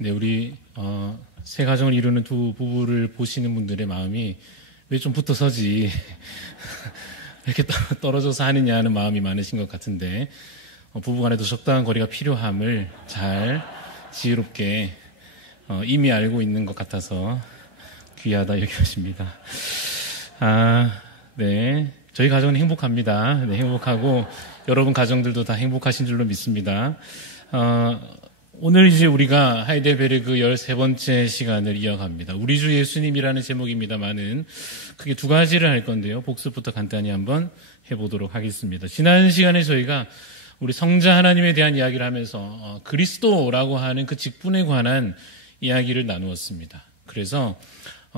네, 우리 새 가정을 이루는 두 부부를 보시는 분들의 마음이 왜 좀 붙어서지 이렇게 떨어져서 하느냐 하는 마음이 많으신 것 같은데 부부간에도 적당한 거리가 필요함을 잘 지혜롭게 이미 알고 있는 것 같아서 귀하다 여겨집니다. 네, 저희 가정은 행복합니다. 네, 행복하고 여러분 가정들도 다 행복하신 줄로 믿습니다. 오늘 이제 우리가 하이델베르그 13번째 시간을 이어갑니다. 우리 주 예수님이라는 제목입니다만은 크게 두 가지를 할 건데요. 복습부터 간단히 한번 해보도록 하겠습니다. 지난 시간에 저희가 우리 성자 하나님에 대한 이야기를 하면서 그리스도라고 하는 그 직분에 관한 이야기를 나누었습니다. 그래서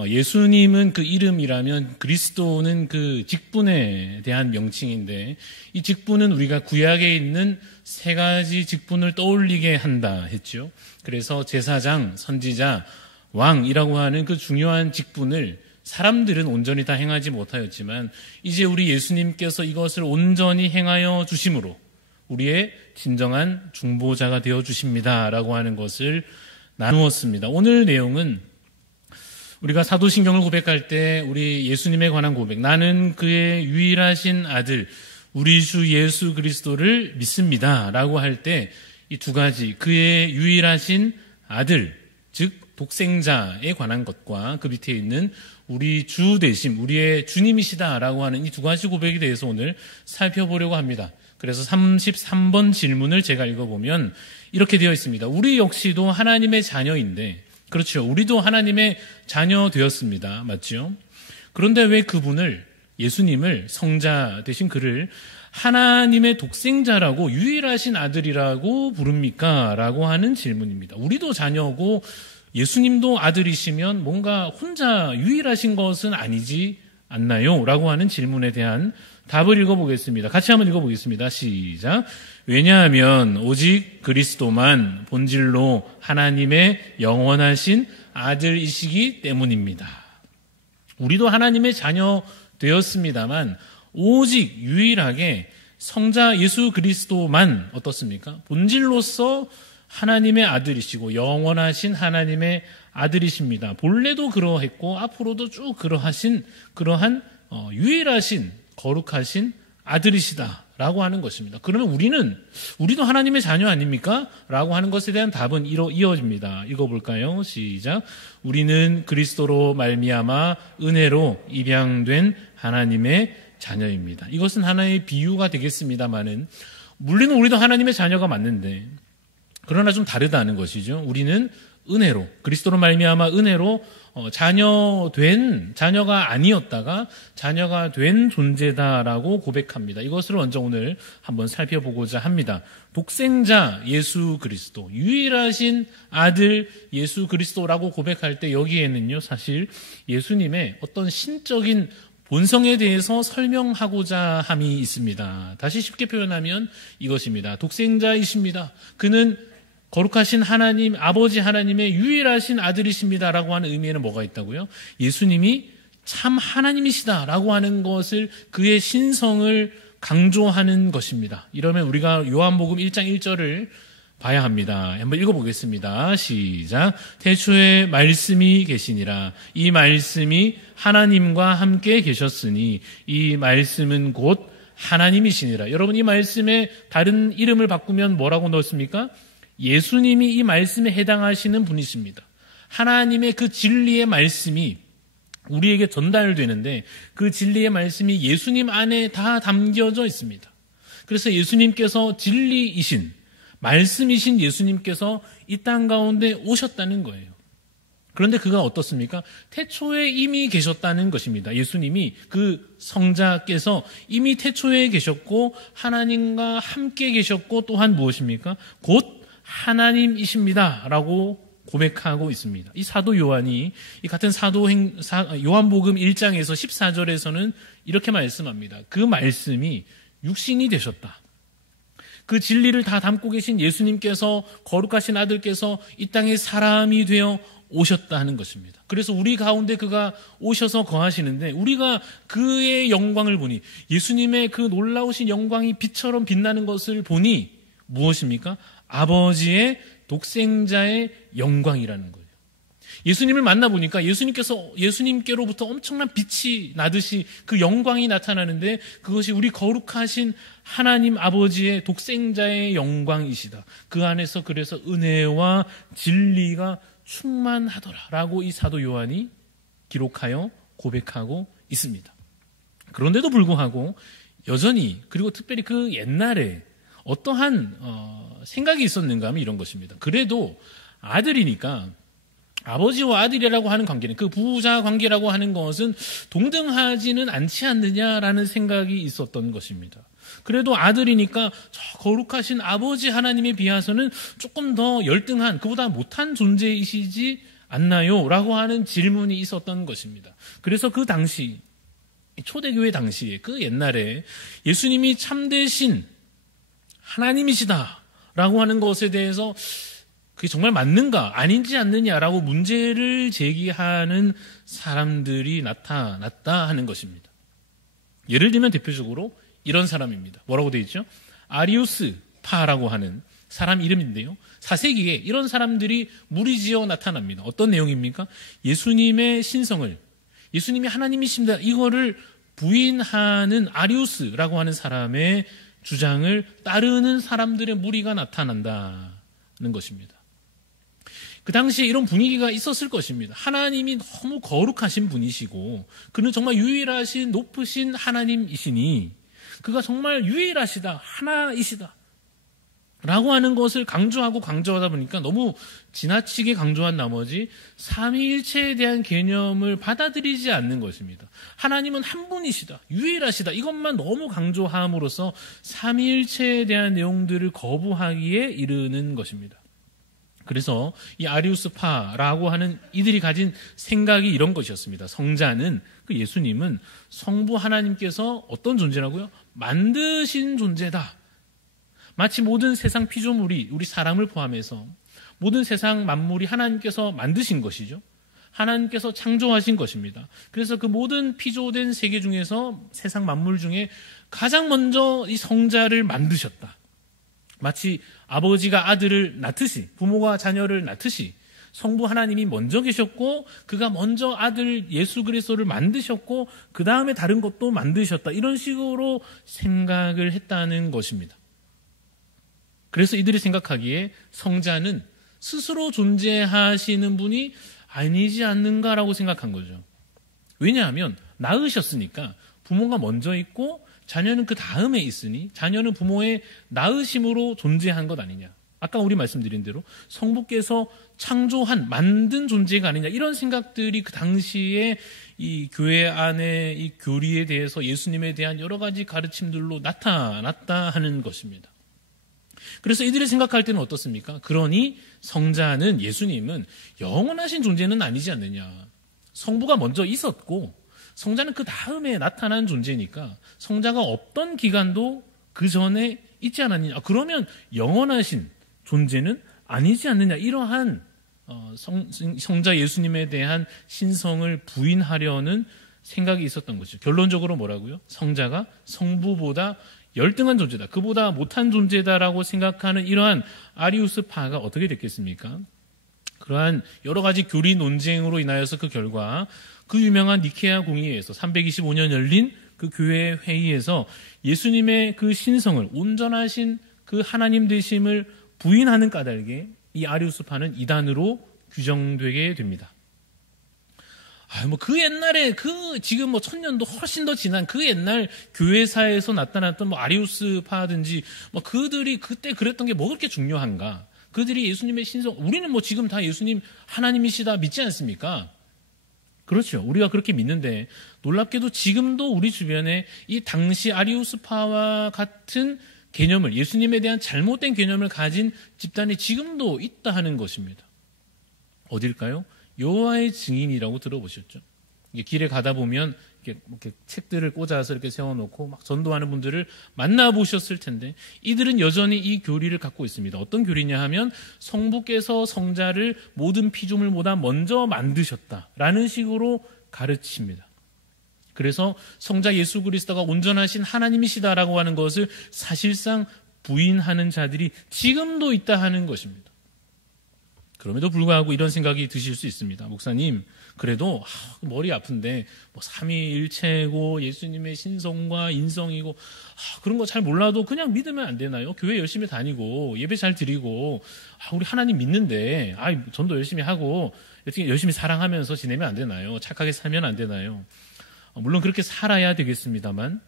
예수님은 그 이름이라면 그리스도는 그 직분에 대한 명칭인데 이 직분은 우리가 구약에 있는 세 가지 직분을 떠올리게 한다 했죠. 그래서 제사장, 선지자, 왕이라고 하는 그 중요한 직분을 사람들은 온전히 다 행하지 못하였지만 이제 우리 예수님께서 이것을 온전히 행하여 주심으로 우리의 진정한 중보자가 되어 주십니다라고 하는 것을 나누었습니다. 오늘 내용은 우리가 사도신경을 고백할 때 우리 예수님에 관한 고백, 나는 그의 유일하신 아들 우리 주 예수 그리스도를 믿습니다 라고 할 때 이 두 가지, 그의 유일하신 아들, 즉 독생자에 관한 것과 그 밑에 있는 우리 주 되심, 우리의 주님이시다라고 하는 이 두 가지 고백에 대해서 오늘 살펴보려고 합니다. 그래서 33번 질문을 제가 읽어보면 이렇게 되어 있습니다. 우리 역시도 하나님의 자녀인데, 그렇죠, 우리도 하나님의 자녀 되었습니다. 맞죠? 그런데 왜 그분을, 예수님을, 성자 되신 그를 하나님의 독생자라고 유일하신 아들이라고 부릅니까? 라고 하는 질문입니다. 우리도 자녀고 예수님도 아들이시면 뭔가 혼자 유일하신 것은 아니지 않나요? 라고 하는 질문에 대한 답을 읽어보겠습니다. 같이 한번 읽어보겠습니다. 시작. 왜냐하면 오직 그리스도만 본질로 하나님의 영원하신 아들이시기 때문입니다. 우리도 하나님의 자녀 되었습니다만 오직 유일하게 성자 예수 그리스도만 어떻습니까? 본질로서 하나님의 아들이시고 영원하신 하나님의 아들이십니다. 본래도 그러했고 앞으로도 쭉 그러한 유일하신 거룩하신 아들이시다라고 하는 것입니다. 그러면 우리도 하나님의 자녀 아닙니까? 라고 하는 것에 대한 답은 이어집니다. 읽어볼까요? 시작. 우리는 그리스도로 말미암아 은혜로 입양된 하나님의 자녀입니다. 이것은 하나의 비유가 되겠습니다만은 물론 우리도 하나님의 자녀가 맞는데 그러나 좀 다르다는 것이죠. 우리는 은혜로, 그리스도로 말미암아 은혜로 자녀가 아니었다가 자녀가 된 존재다라고 고백합니다. 이것을 먼저 오늘 한번 살펴보고자 합니다. 독생자 예수 그리스도, 유일하신 아들 예수 그리스도라고 고백할 때 여기에는요, 사실 예수님의 어떤 신적인 본성에 대해서 설명하고자 함이 있습니다. 다시 쉽게 표현하면 이것입니다. 독생자이십니다. 그는 거룩하신 하나님, 아버지 하나님의 유일하신 아들이십니다라고 하는 의미에는 뭐가 있다고요? 예수님이 참 하나님이시다라고 하는 것을, 그의 신성을 강조하는 것입니다. 이러면 우리가 요한복음 1장 1절을 봐야 합니다. 한번 읽어보겠습니다. 시작. 태초에 말씀이 계시니라. 이 말씀이 하나님과 함께 계셨으니 이 말씀은 곧 하나님이시니라. 여러분, 이 말씀에 다른 이름을 바꾸면 뭐라고 넣었습니까? 예수님이 이 말씀에 해당하시는 분이십니다. 하나님의 그 진리의 말씀이 우리에게 전달되는데 그 진리의 말씀이 예수님 안에 다 담겨져 있습니다. 그래서 예수님께서 진리이신, 말씀이신 예수님께서 이 땅 가운데 오셨다는 거예요. 그런데 그가 어떻습니까? 태초에 이미 계셨다는 것입니다. 예수님이, 그 성자께서 이미 태초에 계셨고 하나님과 함께 계셨고 또한 무엇입니까? 곧 하나님이십니다 라고 고백하고 있습니다. 이 사도 요한이 이 같은 요한복음 1장에서 14절에서는 이렇게 말씀합니다. 그 말씀이 육신이 되셨다. 그 진리를 다 담고 계신 예수님께서, 거룩하신 아들께서 이 땅에 사람이 되어 오셨다 하는 것입니다. 그래서 우리 가운데 그가 오셔서 거하시는데 우리가 그의 영광을 보니, 예수님의 그 놀라우신 영광이 빛처럼 빛나는 것을 보니 무엇입니까? 아버지의 독생자의 영광이라는 거예요. 예수님을 만나보니까 예수님께로부터 엄청난 빛이 나듯이 그 영광이 나타나는데 그것이 우리 거룩하신 하나님 아버지의 독생자의 영광이시다. 그 안에서 그래서 은혜와 진리가 충만하더라라고 이 사도 요한이 기록하여 고백하고 있습니다. 그런데도 불구하고 여전히 그리고 특별히 그 옛날에 어떠한 생각이 있었는가 하면 이런 것입니다. 그래도 아들이니까 아버지와 아들이라고 하는 관계는 그 부자 관계라고 하는 것은 동등하지는 않지 않느냐라는 생각이 있었던 것입니다. 그래도 아들이니까 저 거룩하신 아버지 하나님에 비해서는 조금 더 열등한 그보다 못한 존재이시지 않나요? 라고 하는 질문이 있었던 것입니다. 그래서 그 당시 초대교회 당시에 그 옛날에 예수님이 참되신 하나님이시다라고 하는 것에 대해서 그게 정말 맞는가 아닌지 않느냐라고 문제를 제기하는 사람들이 나타났다 하는 것입니다. 예를 들면 대표적으로 이런 사람입니다. 뭐라고 되어 있죠? 아리우스파라고 하는 사람 이름인데요. 4세기에 이런 사람들이 무리지어 나타납니다. 어떤 내용입니까? 예수님의 신성을 예수님이 하나님이십니다. 이거를 부인하는 아리우스라고 하는 사람의 주장을 따르는 사람들의 무리가 나타난다는 것입니다. 그 당시에 이런 분위기가 있었을 것입니다. 하나님이 너무 거룩하신 분이시고 그는 정말 유일하신 높으신 하나님이시니 그가 정말 유일하시다, 하나이시다 라고 하는 것을 강조하다 보니까 너무 지나치게 강조한 나머지 삼위일체에 대한 개념을 받아들이지 않는 것입니다. 하나님은 한 분이시다, 유일하시다 이것만 너무 강조함으로써 삼위일체에 대한 내용들을 거부하기에 이르는 것입니다. 그래서 이 아리우스파라고 하는 이들이 가진 생각이 이런 것이었습니다. 성자는 그 예수님은 성부 하나님께서 어떤 존재라고요? 만드신 존재다. 마치 모든 세상 피조물이 우리 사람을 포함해서 모든 세상 만물이 하나님께서 만드신 것이죠. 하나님께서 창조하신 것입니다. 그래서 그 모든 피조된 세계 중에서 세상 만물 중에 가장 먼저 이 성자를 만드셨다. 마치 아버지가 아들을 낳듯이 부모가 자녀를 낳듯이 성부 하나님이 먼저 계셨고 그가 먼저 아들 예수 그리스도를 만드셨고 그 다음에 다른 것도 만드셨다. 이런 식으로 생각을 했다는 것입니다. 그래서 이들이 생각하기에 성자는 스스로 존재하시는 분이 아니지 않는가라고 생각한 거죠. 왜냐하면 낳으셨으니까 부모가 먼저 있고 자녀는 그 다음에 있으니 자녀는 부모의 낳으심으로 존재한 것 아니냐. 아까 우리 말씀드린 대로 성부께서 창조한 만든 존재가 아니냐 이런 생각들이 그 당시에 이 교회 안에 이 교리에 대해서 예수님에 대한 여러 가지 가르침들로 나타났다 하는 것입니다. 그래서 이들이 생각할 때는 어떻습니까? 그러니 성자는 예수님은 영원하신 존재는 아니지 않느냐. 성부가 먼저 있었고 성자는 그 다음에 나타난 존재니까 성자가 없던 기간도 그 전에 있지 않았느냐. 그러면 영원하신 존재는 아니지 않느냐. 이러한 성자 예수님에 대한 신성을 부인하려는 생각이 있었던 것이죠. 결론적으로 뭐라고요? 성자가 성부보다 열등한 존재다. 그보다 못한 존재다라고 생각하는 이러한 아리우스파가 어떻게 됐겠습니까? 그러한 여러 가지 교리 논쟁으로 인하여서 그 결과 그 유명한 니케아 공의회에서 325년 열린 그 교회 회의에서 예수님의 그 신성을 온전하신 그 하나님 되심을 부인하는 까닭에 이 아리우스파는 이단으로 규정되게 됩니다. 그 옛날에 지금 1000년도 훨씬 더 지난 그 옛날 교회사에서 나타났던 아리우스파든지 그들이 그때 그랬던 게 뭐 그렇게 중요한가? 그들이 예수님의 신성, 우리는 지금 다 예수님 하나님이시다 믿지 않습니까? 그렇죠. 우리가 그렇게 믿는데 놀랍게도 지금도 우리 주변에 이 당시 아리우스파와 같은 개념을 예수님에 대한 잘못된 개념을 가진 집단이 지금도 있다 하는 것입니다. 어딜까요? 여호와의 증인이라고 들어보셨죠? 길에 가다 보면 이렇게 책들을 꽂아서 이렇게 세워놓고 막 전도하는 분들을 만나보셨을 텐데 이들은 여전히 이 교리를 갖고 있습니다. 어떤 교리냐 하면 성부께서 성자를 모든 피조물보다 먼저 만드셨다라는 식으로 가르칩니다. 그래서 성자 예수 그리스도가 온전하신 하나님이시다라고 하는 것을 사실상 부인하는 자들이 지금도 있다 하는 것입니다. 그럼에도 불구하고 이런 생각이 드실 수 있습니다. 목사님, 그래도 머리 아픈데 뭐 삼위일체고 예수님의 신성과 인성이고 그런 거 잘 몰라도 그냥 믿으면 안 되나요? 교회 열심히 다니고 예배 잘 드리고 우리 하나님 믿는데 전도 열심히 하고 열심히 사랑하면서 지내면 안 되나요? 착하게 살면 안 되나요? 물론 그렇게 살아야 되겠습니다만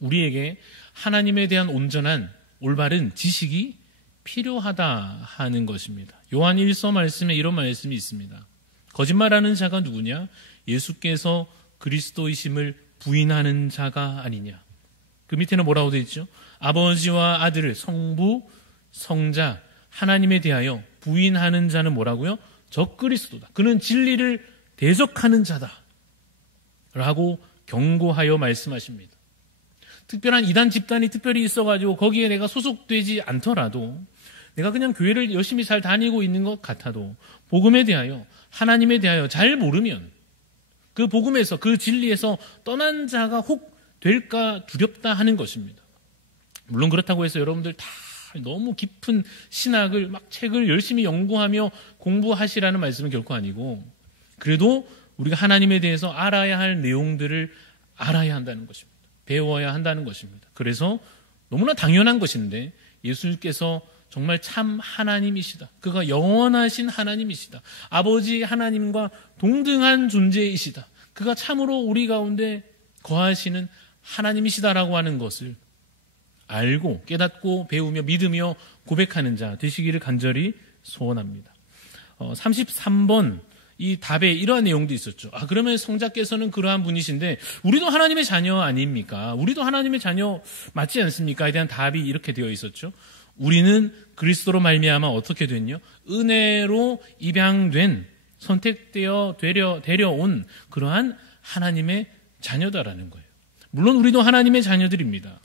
우리에게 하나님에 대한 온전한 올바른 지식이 필요하다 하는 것입니다. 요한 1서 말씀에 이런 말씀이 있습니다. 거짓말하는 자가 누구냐? 예수께서 그리스도이심을 부인하는 자가 아니냐. 그 밑에는 뭐라고 되어 있죠? 아버지와 아들을 성부, 성자, 하나님에 대하여 부인하는 자는 뭐라고요? 적그리스도다. 그는 진리를 대적하는 자다. 라고 경고하여 말씀하십니다. 특별한 이단 집단이 특별히 있어가지고 거기에 내가 소속되지 않더라도 내가 그냥 교회를 열심히 잘 다니고 있는 것 같아도 복음에 대하여 하나님에 대하여 잘 모르면 그 복음에서 그 진리에서 떠난 자가 혹 될까 두렵다 하는 것입니다. 물론 그렇다고 해서 여러분들 다 너무 깊은 신학을 막 책을 열심히 연구하며 공부하시라는 말씀은 결코 아니고 그래도 우리가 하나님에 대해서 알아야 할 내용들을 알아야 한다는 것입니다. 배워야 한다는 것입니다. 그래서 너무나 당연한 것인데 예수님께서 정말 참 하나님이시다. 그가 영원하신 하나님이시다. 아버지 하나님과 동등한 존재이시다. 그가 참으로 우리 가운데 거하시는 하나님이시다라고 하는 것을 알고 깨닫고 배우며 믿으며 고백하는 자 되시기를 간절히 소원합니다. 33번 이 답에 이러한 내용도 있었죠. 그러면 성자께서는 그러한 분이신데 우리도 하나님의 자녀 아닙니까? 우리도 하나님의 자녀 맞지 않습니까?에 대한 답이 이렇게 되어 있었죠. 우리는 그리스도로 말미암아 어떻게 됐냐? 은혜로 입양된 선택되어 데려온 그러한 하나님의 자녀다라는 거예요. 물론 우리도 하나님의 자녀들입니다.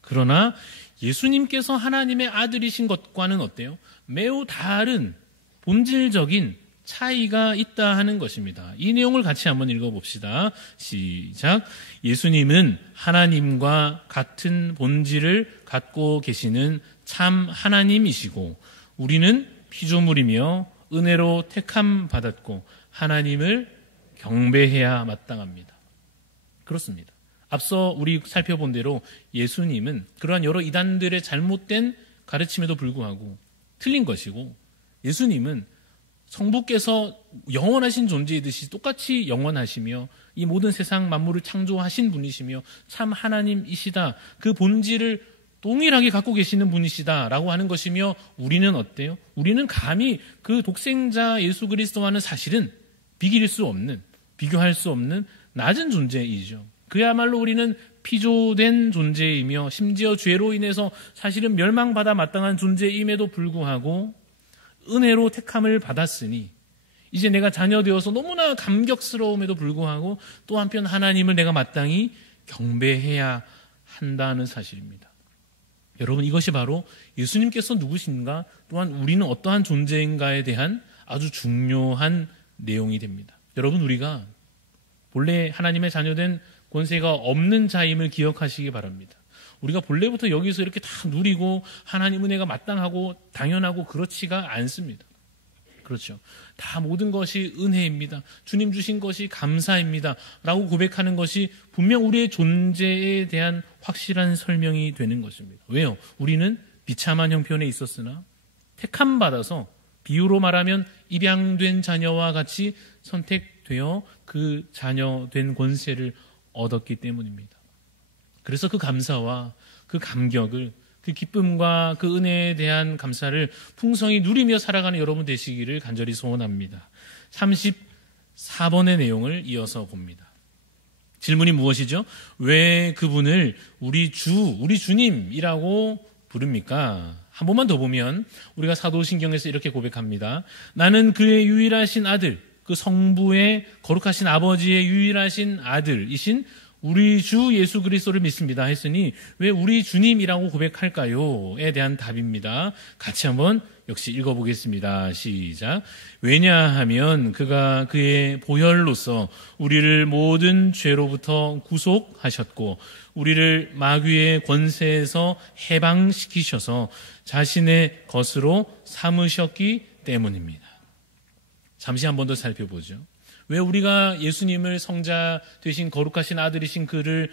그러나 예수님께서 하나님의 아들이신 것과는 어때요? 매우 다른 본질적인 차이가 있다 하는 것입니다. 이 내용을 같이 한번 읽어봅시다. 시작. 예수님은 하나님과 같은 본질을 갖고 계시는 참 하나님이시고 우리는 피조물이며 은혜로 택함 받았고 하나님을 경배해야 마땅합니다. 그렇습니다. 앞서 우리 살펴본 대로 예수님은 그러한 여러 이단들의 잘못된 가르침에도 불구하고 틀린 것이고 예수님은 성부께서 영원하신 존재이듯이 똑같이 영원하시며 이 모든 세상 만물을 창조하신 분이시며 참 하나님이시다. 그 본질을 동일하게 갖고 계시는 분이시다라고 하는 것이며 우리는 어때요? 우리는 감히 그 독생자 예수 그리스도와는 사실은 비교할 수 없는 낮은 존재이죠. 그야말로 우리는 피조된 존재이며 심지어 죄로 인해서 사실은 멸망받아 마땅한 존재임에도 불구하고 은혜로 택함을 받았으니 이제 내가 자녀 되어서 너무나 감격스러움에도 불구하고 또 한편 하나님을 내가 마땅히 경배해야 한다는 사실입니다. 여러분 이것이 바로 예수님께서 누구신가 또한 우리는 어떠한 존재인가에 대한 아주 중요한 내용이 됩니다. 여러분 우리가 본래 하나님의 자녀된 권세가 없는 자임을 기억하시기 바랍니다. 우리가 본래부터 여기서 이렇게 다 누리고 하나님 은혜가 마땅하고 당연하고 그렇지가 않습니다. 그렇죠. 다 모든 것이 은혜입니다. 주님 주신 것이 감사입니다. 라고 고백하는 것이 분명 우리의 존재에 대한 확실한 설명이 되는 것입니다. 왜요? 우리는 비참한 형편에 있었으나 택함 받아서 비유로 말하면 입양된 자녀와 같이 선택되어 그 자녀된 권세를 얻었기 때문입니다. 그래서 그 감사와 그 감격을 그 기쁨과 그 은혜에 대한 감사를 풍성히 누리며 살아가는 여러분 되시기를 간절히 소원합니다. 34번의 내용을 이어서 봅니다. 질문이 무엇이죠? 왜 그분을 우리 주님이라고 부릅니까? 한 번만 더 보면 우리가 사도신경에서 이렇게 고백합니다. 나는 그의 유일하신 아들, 그 성부의 거룩하신 아버지의 유일하신 아들이신 우리 주 예수 그리스도를 믿습니다 했으니 왜 우리 주님이라고 고백할까요?에 대한 답입니다. 같이 한번 역시 읽어보겠습니다. 시작. 왜냐하면 그가 그의 보혈로서 우리를 모든 죄로부터 구속하셨고 우리를 마귀의 권세에서 해방시키셔서 자신의 것으로 삼으셨기 때문입니다. 잠시 한 번 더 살펴보죠. 왜 우리가 예수님을 성자 되신 거룩하신 아들이신 그를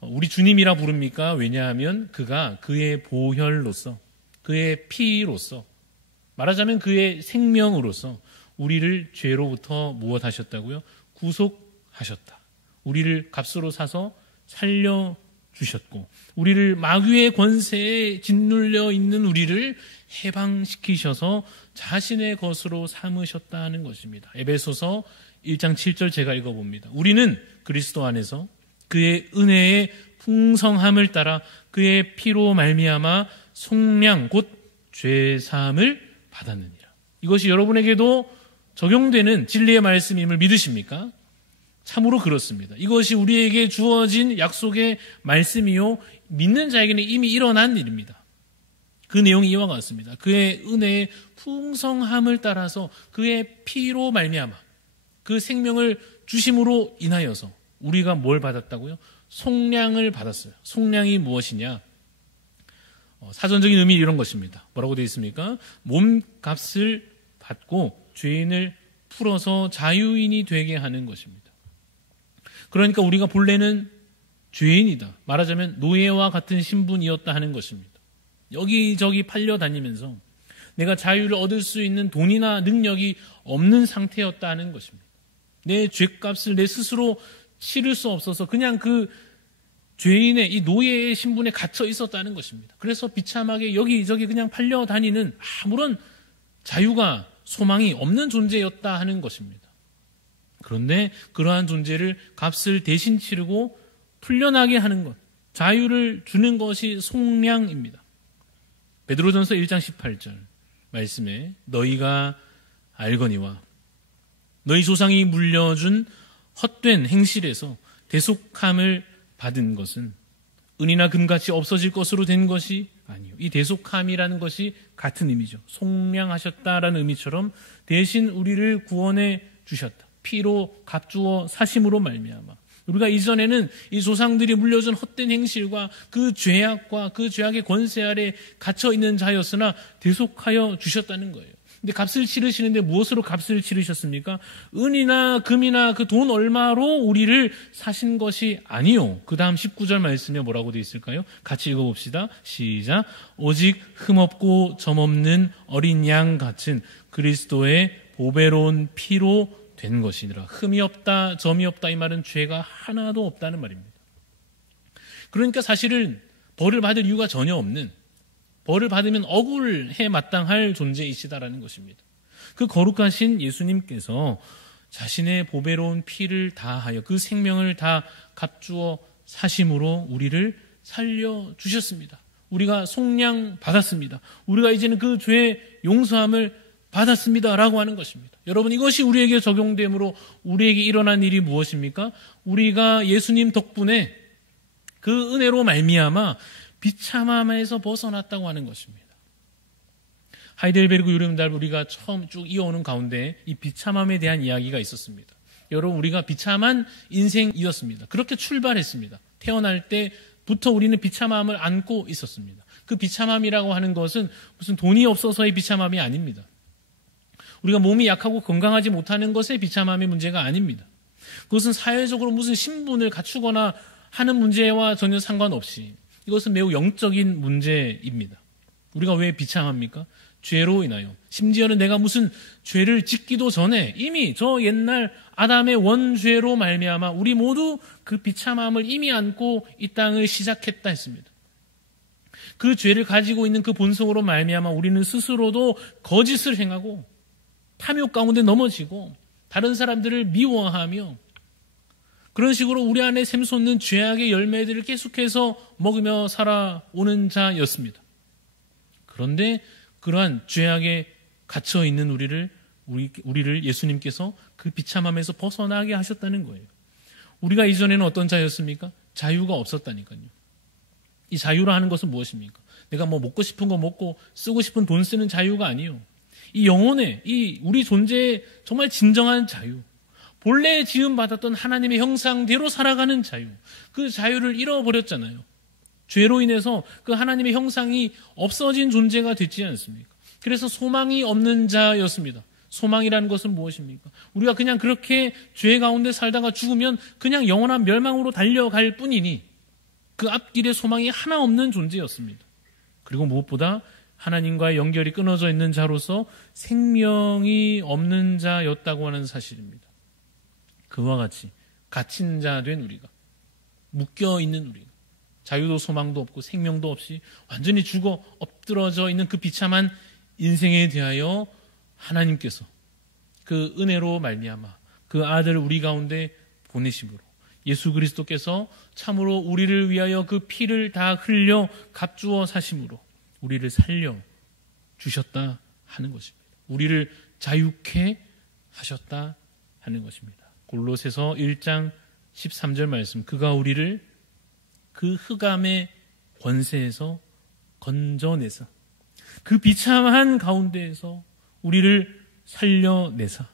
우리 주님이라 부릅니까? 왜냐하면 그가 그의 보혈로서, 그의 피로서, 말하자면 그의 생명으로서 우리를 죄로부터 무엇하셨다고요? 구속하셨다. 우리를 값으로 사서 살려주셨고, 우리를 마귀의 권세에 짓눌려 있는 우리를 해방시키셔서 자신의 것으로 삼으셨다 하는 것입니다. 에베소서 1장 7절 제가 읽어봅니다. 우리는 그리스도 안에서 그의 은혜의 풍성함을 따라 그의 피로 말미암아 속량 곧 죄사함을 받았느니라. 이것이 여러분에게도 적용되는 진리의 말씀임을 믿으십니까? 참으로 그렇습니다. 이것이 우리에게 주어진 약속의 말씀이요 믿는 자에게는 이미 일어난 일입니다. 그 내용이 이와 같습니다. 그의 은혜의 풍성함을 따라서 그의 피로 말미암아 그 생명을 주심으로 인하여서 우리가 뭘 받았다고요? 속량을 받았어요. 속량이 무엇이냐? 사전적인 의미 이런 것입니다. 뭐라고 되어 있습니까? 몸값을 받고 죄인을 풀어서 자유인이 되게 하는 것입니다. 그러니까 우리가 본래는 죄인이다. 말하자면 노예와 같은 신분이었다 하는 것입니다. 여기저기 팔려다니면서 내가 자유를 얻을 수 있는 돈이나 능력이 없는 상태였다 하는 것입니다. 내 죄값을 내 스스로 치를 수 없어서 그냥 그 죄인의 이 노예의 신분에 갇혀 있었다는 것입니다. 그래서 비참하게 여기저기 그냥 팔려다니는 아무런 자유가 소망이 없는 존재였다 하는 것입니다. 그런데 그러한 존재를 값을 대신 치르고 풀려나게 하는 것, 자유를 주는 것이 속량입니다. 베드로전서 1장 18절 말씀에 너희가 알거니와 너희 조상이 물려준 헛된 행실에서 대속함을 받은 것은 은이나 금같이 없어질 것으로 된 것이 아니요. 이 대속함이라는 것이 같은 의미죠. 속량하셨다라는 의미처럼 대신 우리를 구원해 주셨다. 피로 값주어 사심으로 말미암아 우리가 이전에는 이 조상들이 물려준 헛된 행실과 그 죄악과 그 죄악의 권세 아래 갇혀 있는 자였으나 대속하여 주셨다는 거예요. 근데 값을 치르시는데 무엇으로 값을 치르셨습니까? 은이나 금이나 그 돈 얼마로 우리를 사신 것이 아니요. 그 다음 19절 말씀에 뭐라고 되어 있을까요? 같이 읽어봅시다. 시작. 오직 흠없고 점없는 어린 양 같은 그리스도의 보배로운 피로 된 것이니라. 흠이 없다, 점이 없다 이 말은 죄가 하나도 없다는 말입니다. 그러니까 사실은 벌을 받을 이유가 전혀 없는, 벌을 받으면 억울해 마땅할 존재이시다라는 것입니다. 그 거룩하신 예수님께서 자신의 보배로운 피를 다하여 그 생명을 다 값주어 사심으로 우리를 살려주셨습니다. 우리가 속량 받았습니다. 우리가 이제는 그 죄의 용서함을 받았습니다 라고 하는 것입니다. 여러분, 이것이 우리에게 적용되므로 우리에게 일어난 일이 무엇입니까? 우리가 예수님 덕분에 그 은혜로 말미암아 비참함에서 벗어났다고 하는 것입니다. 하이델베르그 유름달 우리가 처음 쭉 이어오는 가운데 이 비참함에 대한 이야기가 있었습니다. 여러분, 우리가 비참한 인생이었습니다. 그렇게 출발했습니다. 태어날 때부터 우리는 비참함을 안고 있었습니다. 그 비참함이라고 하는 것은 무슨 돈이 없어서의 비참함이 아닙니다. 우리가 몸이 약하고 건강하지 못하는 것의 비참함의 문제가 아닙니다. 그것은 사회적으로 무슨 신분을 갖추거나 하는 문제와 전혀 상관없이 이것은 매우 영적인 문제입니다. 우리가 왜 비참합니까? 죄로 인하여. 심지어는 내가 무슨 죄를 짓기도 전에 이미 저 옛날 아담의 원죄로 말미암아 우리 모두 그 비참함을 이미 안고 이 땅을 시작했다 했습니다. 그 죄를 가지고 있는 그 본성으로 말미암아 우리는 스스로도 거짓을 행하고 탐욕 가운데 넘어지고 다른 사람들을 미워하며 그런 식으로 우리 안에 샘솟는 죄악의 열매들을 계속해서 먹으며 살아오는 자였습니다. 그런데 그러한 죄악에 갇혀있는 우리를 예수님께서 그 비참함에서 벗어나게 하셨다는 거예요. 우리가 이전에는 어떤 자였습니까? 자유가 없었다니까요. 이 자유라 하는 것은 무엇입니까? 내가 뭐 먹고 싶은 거 먹고 쓰고 싶은 돈 쓰는 자유가 아니요. 이 영혼의, 이 우리 존재의 정말 진정한 자유. 본래 지음받았던 하나님의 형상대로 살아가는 자유. 그 자유를 잃어버렸잖아요. 죄로 인해서 그 하나님의 형상이 없어진 존재가 됐지 않습니까? 그래서 소망이 없는 자였습니다. 소망이라는 것은 무엇입니까? 우리가 그냥 그렇게 죄 가운데 살다가 죽으면 그냥 영원한 멸망으로 달려갈 뿐이니 그 앞길에 소망이 하나 없는 존재였습니다. 그리고 무엇보다 하나님과의 연결이 끊어져 있는 자로서 생명이 없는 자였다고 하는 사실입니다. 그와 같이 갇힌 자 된 우리가, 묶여 있는 우리가, 자유도 소망도 없고 생명도 없이 완전히 죽어 엎드러져 있는 그 비참한 인생에 대하여 하나님께서 그 은혜로 말미암아 그 아들 우리 가운데 보내심으로 예수 그리스도께서 참으로 우리를 위하여 그 피를 다 흘려 값주어 사심으로 우리를 살려 주셨다 하는 것입니다. 우리를 자유케 하셨다 하는 것입니다. 골로새서 1장 13절 말씀, 그가 우리를 그 흑암의 권세에서 건져내사 그 비참한 가운데에서 우리를 살려내사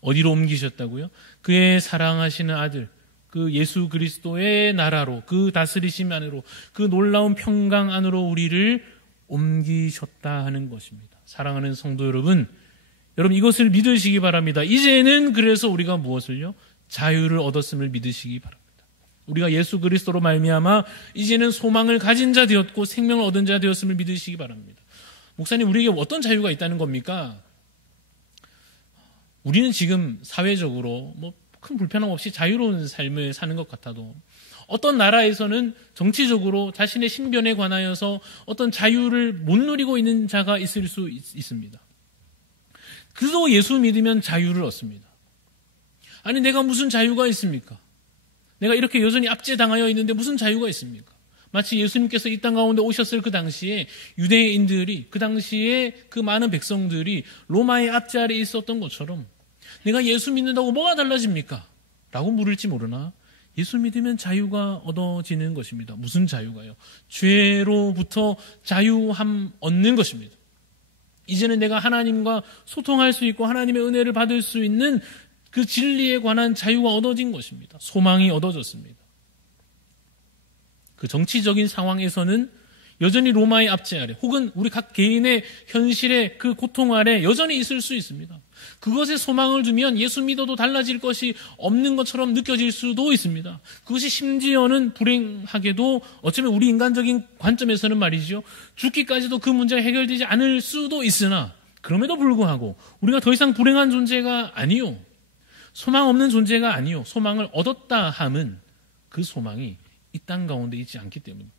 어디로 옮기셨다고요? 그의 사랑하시는 아들 그 예수 그리스도의 나라로, 그 다스리심 안으로, 그 놀라운 평강 안으로 우리를 옮기셨다 하는 것입니다. 사랑하는 성도 여러분, 여러분 이것을 믿으시기 바랍니다. 이제는 그래서 우리가 무엇을요? 자유를 얻었음을 믿으시기 바랍니다. 우리가 예수 그리스도로 말미암아 이제는 소망을 가진 자 되었고 생명을 얻은 자 되었음을 믿으시기 바랍니다. 목사님, 우리에게 어떤 자유가 있다는 겁니까? 우리는 지금 사회적으로 큰 불편함 없이 자유로운 삶을 사는 것 같아도 어떤 나라에서는 정치적으로 자신의 신변에 관하여서 어떤 자유를 못 누리고 있는 자가 있을 수 있습니다. 그도 예수 믿으면 자유를 얻습니다. 아니, 내가 무슨 자유가 있습니까? 내가 이렇게 여전히 압제당하여 있는데 무슨 자유가 있습니까? 마치 예수님께서 이 땅 가운데 오셨을 그 당시에 유대인들이, 그 당시에 그 많은 백성들이 로마의 압제 아래에 있었던 것처럼 내가 예수 믿는다고 뭐가 달라집니까? 라고 물을지 모르나 예수 믿으면 자유가 얻어지는 것입니다. 무슨 자유가요? 죄로부터 자유함 얻는 것입니다. 이제는 내가 하나님과 소통할 수 있고 하나님의 은혜를 받을 수 있는 그 진리에 관한 자유가 얻어진 것입니다. 소망이 얻어졌습니다. 그 정치적인 상황에서는 여전히 로마의 압제 아래 혹은 우리 각 개인의 현실의 그 고통 아래 여전히 있을 수 있습니다. 그것에 소망을 두면 예수 믿어도 달라질 것이 없는 것처럼 느껴질 수도 있습니다. 그것이 심지어는 불행하게도 어쩌면 우리 인간적인 관점에서는 말이죠, 죽기까지도 그 문제가 해결되지 않을 수도 있으나 그럼에도 불구하고 우리가 더 이상 불행한 존재가 아니요, 소망 없는 존재가 아니요, 소망을 얻었다 함은 그 소망이 이 땅 가운데 있지 않기 때문입니다.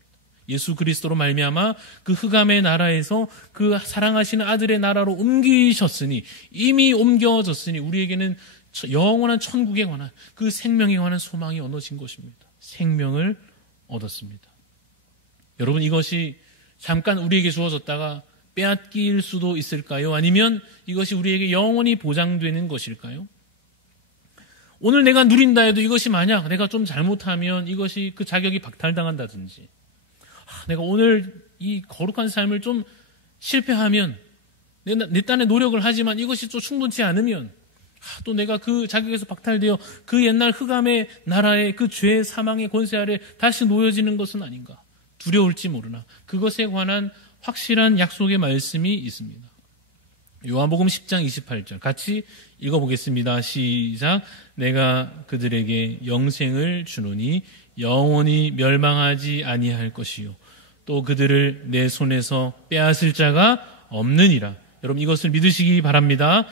예수 그리스도로 말미암아 그 흑암의 나라에서 그 사랑하시는 아들의 나라로 옮기셨으니, 이미 옮겨졌으니 우리에게는 영원한 천국에 관한 그 생명에 관한 소망이 얻어진 것입니다. 생명을 얻었습니다. 여러분, 이것이 잠깐 우리에게 주어졌다가 빼앗길 수도 있을까요? 아니면 이것이 우리에게 영원히 보장되는 것일까요? 오늘 내가 누린다 해도 이것이 만약 내가 좀 잘못하면 이것이 그 자격이 박탈당한다든지, 내가 오늘 이 거룩한 삶을 좀 실패하면, 내 딴에 노력을 하지만 이것이 또 충분치 않으면 또 내가 그 자격에서 박탈되어 그 옛날 흑암의 나라의 그 죄의 사망의 권세 아래 다시 놓여지는 것은 아닌가 두려울지 모르나 그것에 관한 확실한 약속의 말씀이 있습니다. 요한복음 10장 28절 같이 읽어보겠습니다. 시작. 내가 그들에게 영생을 주노니 영원히 멸망하지 아니할 것이요 또 그들을 내 손에서 빼앗을 자가 없느니라. 여러분, 이것을 믿으시기 바랍니다.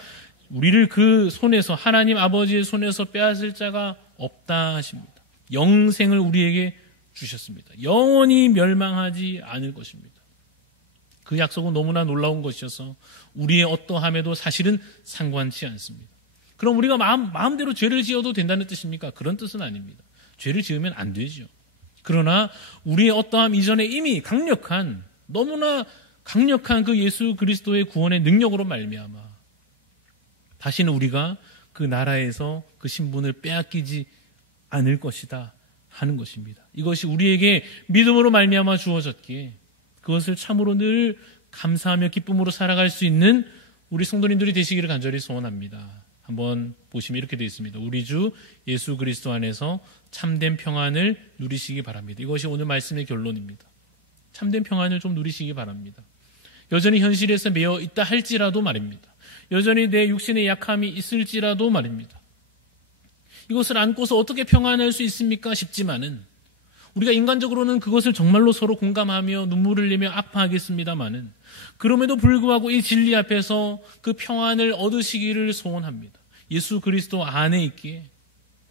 우리를 그 손에서, 하나님 아버지의 손에서 빼앗을 자가 없다 하십니다. 영생을 우리에게 주셨습니다. 영원히 멸망하지 않을 것입니다. 그 약속은 너무나 놀라운 것이어서 우리의 어떠함에도 사실은 상관치 않습니다. 그럼 우리가 마음대로 죄를 지어도 된다는 뜻입니까? 그런 뜻은 아닙니다. 죄를 지으면 안 되죠. 그러나 우리의 어떠함 이전에 이미 강력한, 너무나 강력한 그 예수 그리스도의 구원의 능력으로 말미암아 다시는 우리가 그 나라에서 그 신분을 빼앗기지 않을 것이다 하는 것입니다. 이것이 우리에게 믿음으로 말미암아 주어졌기에 그것을 참으로 늘 감사하며 기쁨으로 살아갈 수 있는 우리 성도님들이 되시기를 간절히 소원합니다. 한번 보시면 이렇게 되어 있습니다. 우리 주 예수 그리스도 안에서 참된 평안을 누리시기 바랍니다. 이것이 오늘 말씀의 결론입니다. 참된 평안을 좀 누리시기 바랍니다. 여전히 현실에서 매여 있다 할지라도 말입니다. 여전히 내 육신의 약함이 있을지라도 말입니다. 이것을 안고서 어떻게 평안할 수 있습니까? 싶지만은 우리가 인간적으로는 그것을 정말로 서로 공감하며 눈물을 흘리며 아파하겠습니다마는 그럼에도 불구하고 이 진리 앞에서 그 평안을 얻으시기를 소원합니다. 예수 그리스도 안에 있기에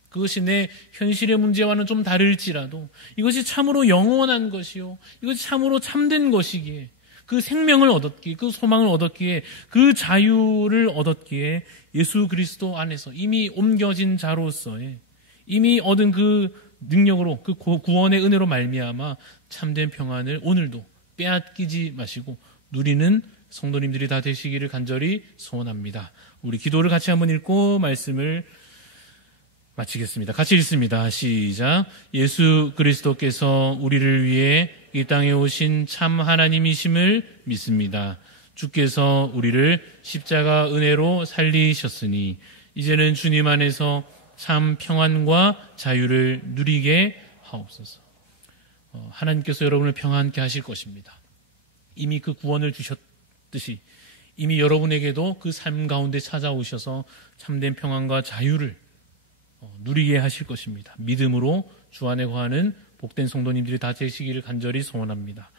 그것이 내 현실의 문제와는 좀 다를지라도 이것이 참으로 영원한 것이요, 이것이 참으로 참된 것이기에 그 생명을 얻었기에, 그 소망을 얻었기에, 그 자유를 얻었기에 예수 그리스도 안에서 이미 옮겨진 자로서의 이미 얻은 그 능력으로, 그 구원의 은혜로 말미암아 참된 평안을 오늘도 빼앗기지 마시고 누리는 성도님들이 다 되시기를 간절히 소원합니다. 우리 기도를 같이 한번 읽고 말씀을 마치겠습니다. 같이 읽습니다. 시작. 예수 그리스도께서 우리를 위해 이 땅에 오신 참 하나님이심을 믿습니다. 주께서 우리를 십자가 은혜로 살리셨으니 이제는 주님 안에서 참 평안과 자유를 누리게 하옵소서. 하나님께서 여러분을 평안케 하실 것입니다. 이미 그 구원을 주셨듯이 이미 여러분에게도 그 삶 가운데 찾아오셔서 참된 평안과 자유를 누리게 하실 것입니다. 믿음으로 주 안에 거하는 복된 성도님들이 다 되시기를 간절히 소원합니다.